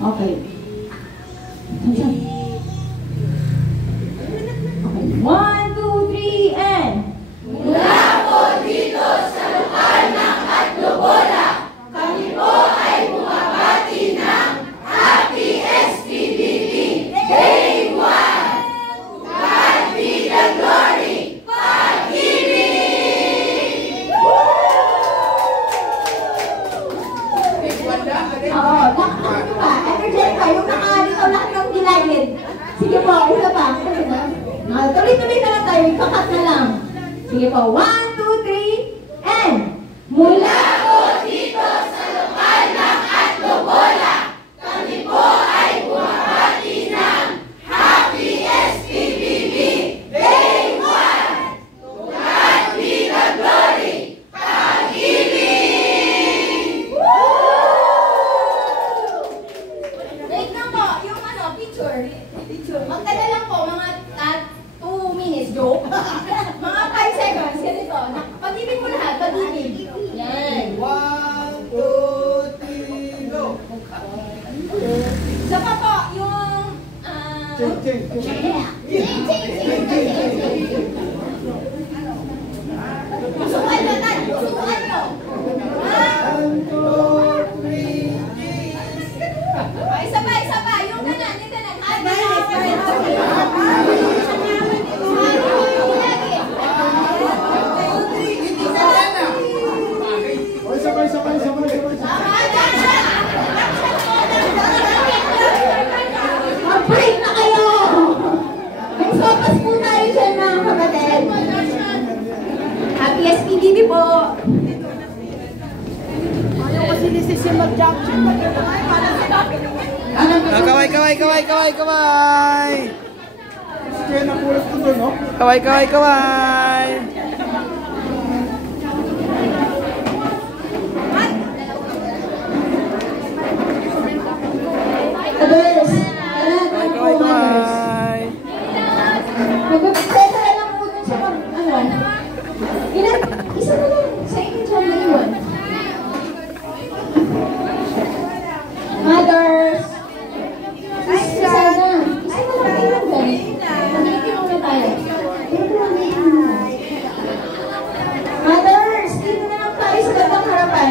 Okay. Okay. 1, 2, 3, and... Mula po dito sa lokal ng Atlobola, kami po ay bumabati ng Happy SPBB Day 1! God be the glory! Pag-ibig! Oo, ano ba? Energetic ba? Yung nakaalito lahat ng gilagid. Sige po, isa pa. Tuloy-tuloy na lang tayo. Ikakat na lang. Sige po, 1, 2, 3, and... Mula po dito sa lokal ng Atlobola, kami po ay bumabati ng Happy SPBB Day 1! God be the glory! Pag-ibig! Wait lang po, yung ano, picture. Magtagal lang po, mga 2 minutes, joke. Mga 5 seconds, ganito. Pag-ibig mo lahat, pag-ibig. Yan. 1, 2, 3, go! Isa pa po, yung... Ching. Pusukan nyo, Tan. Pusukan nyo. 1, 2, 3, Isa pa. Yung kanan. Sabay. Mag-break na kayo! May sopas po tayo dyan, mga kapatid. Happy SPBB po! Ayaw kasi ni Sisi mag-junction. Kaway! kaya nakulat ko doon, no? Kaway! Others! Kaway!